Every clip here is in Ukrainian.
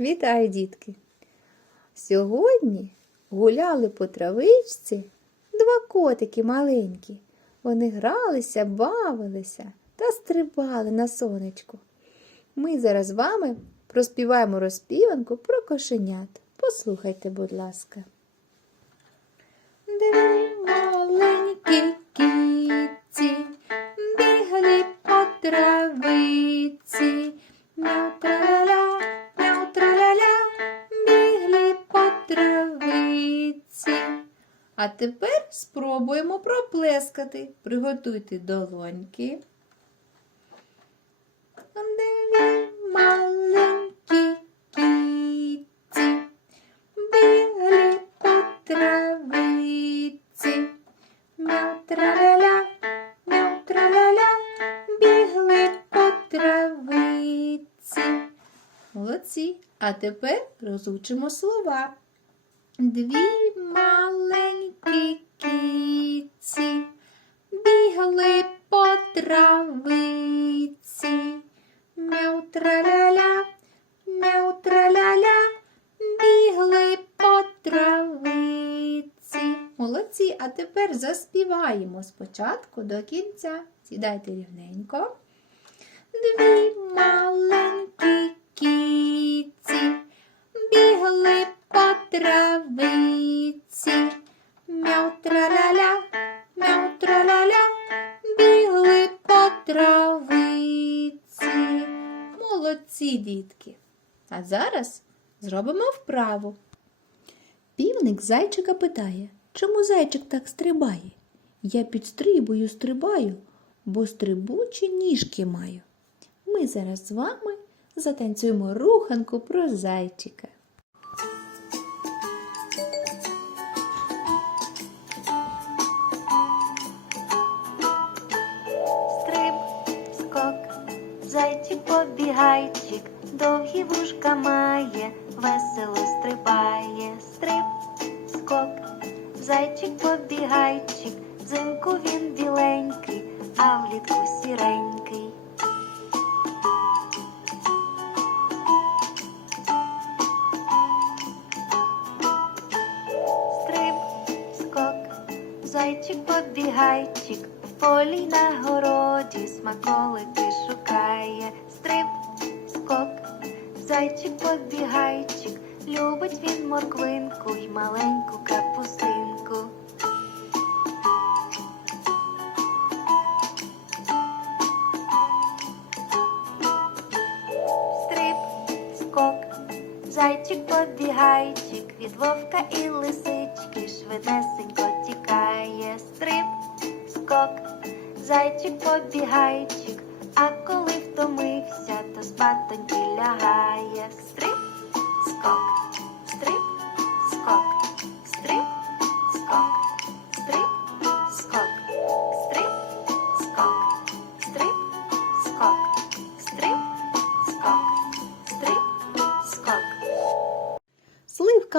Вітаю, дітки! Сьогодні гуляли по травичці два котики маленькі. Вони гралися, бавилися та стрибали на сонечку. Ми зараз з вами проспіваємо розпіванку про кошенят. Послухайте, будь ласка. Дві маленькі кітці бігали по травиці. А тепер спробуємо проплескати. Приготуйте долоньки. Дві маленькі кітці бігли по травиці. Мяу-траля-ля, мяу-траля-ля, бігли по травиці. Молодці. А тепер розучимо слова. Дві маленькі кітці бігли по травиці. Мяу-траля-ля, мяу-траля-ля, бігли по травиці. Молодці, а тепер заспіваємо спочатку до кінця. Сідайте рівненько. Дві маленькі кітці бігли травиці. Мяу-траля-ля, мяу-траля-ля, бігли по травиці. Молодці, дітки. А зараз зробимо вправу. Півник зайчика питає, чому зайчик так стрибає? Я підстрибую, стрибаю, бо стрибучі ніжки маю. Ми зараз з вами затанцюємо руханку про зайчика. Побігайчик, довгі вушка має, весело стрибає. Стриб, скок, зайчик побігайчик, взимку він біленький, а влітку сіренький. Стриб, скок, зайчик побігайчик, в полі на городі смаколики шукає. Стриб, зайчик побігайчик, любить він морквинку й маленьку капустинку. Стриб, скок, зайчик побігайчик, від вовка і лисички швидесенько тікає. Стриб, скок, зайчик побігайчик,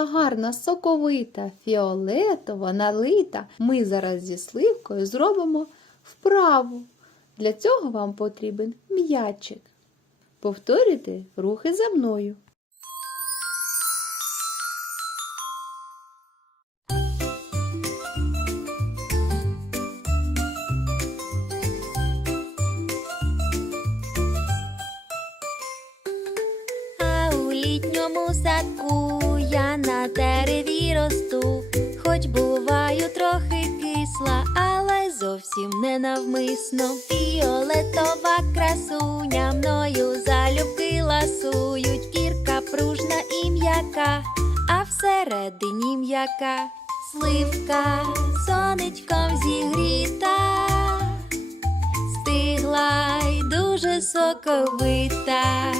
Гарна, соковита, фіолетова, налита. Ми зараз зі сливкою зробимо вправу. Для цього вам потрібен м'ячик. Повторюйте рухи за мною. Садку кисла, але зовсім не навмисно. Фіолетова красуня мною залюбки ласують, кірка пружна і м'яка, а всередині м'яка сливка сонечком зігріта, стигла й дуже соковита.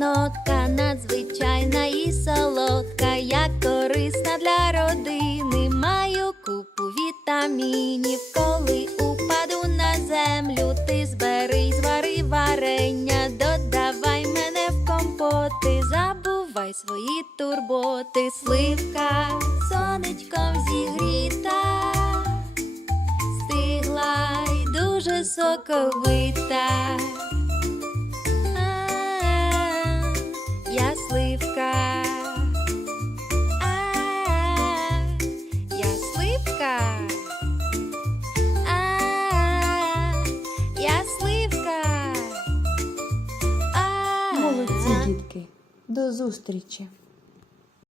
Нотка надзвичайна і солодка, як корисна для родини, маю купу вітамінів, коли упаду на землю, ти збери, звари варення, додавай мене в компоти, забувай свої турботи, сливка, сонечком зігріта, стигла й дуже соковита. До зустрічі!